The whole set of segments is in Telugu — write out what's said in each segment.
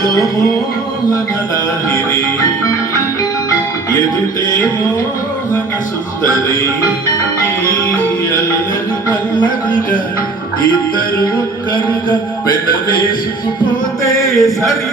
ఎదలో మోహనలాహిరి ఎదుటే మోహన సుందరి అల్లరి పల్లరిగా ఇద్దరు ఒక్కరుగా పెనవేసుకుపోతే సరి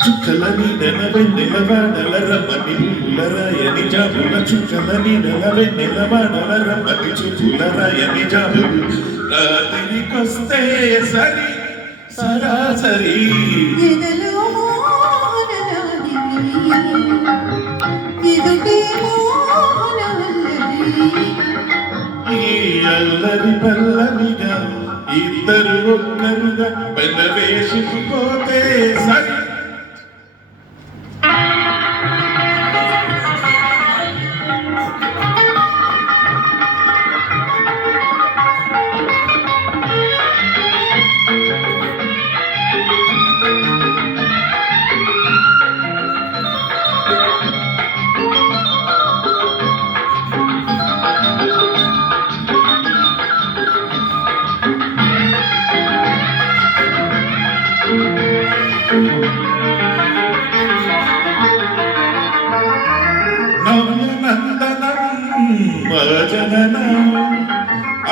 చుక్కలని నెలవై నిలవాడలరమ్మని పులరాయని జాబుల చుక్కలని నెలవై నిలవాడలరమ్మని చులరాయని జాబులు రాత్రికొస్తే సరి సరాసరి ఈ అల్లరి పల్లవిగా ఇద్దరు ఒక్కరుగా పెనవేసుకుపోతే సరి నవ్యనందనం భజనం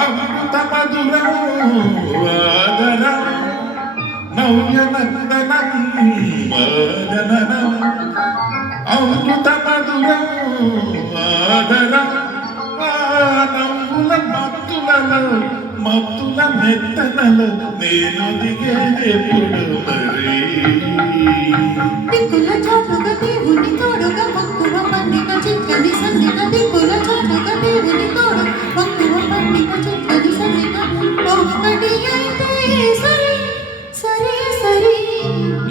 అమృత మధురం ఆదరం నవ్యనందనం భజనం అమృత మధురం ఆదరం నవ్వుల మత్తుల మెత్తనలు నేను దిగేదెప్పుడు మరి దిక్కుల చాటుగా దేవుని తోడుగా మక్కువ పండిన చిక్కని సందిన దిక్కుల చాటుగా దేవుని తోడు మక్కువ పండిన చిక్కని సందిన ఒక్కటి అయితే సరి సరి సరి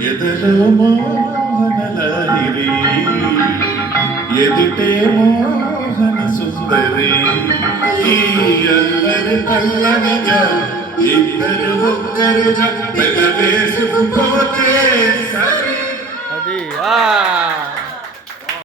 ఎదలో మోహనలాహిరి ఎదుటే మోహన సుందరి ఈ అల్లరి పల్లవిగా ఇద్దరు ఒక్కరుగా పెనవేసుకుపోతే సరి అది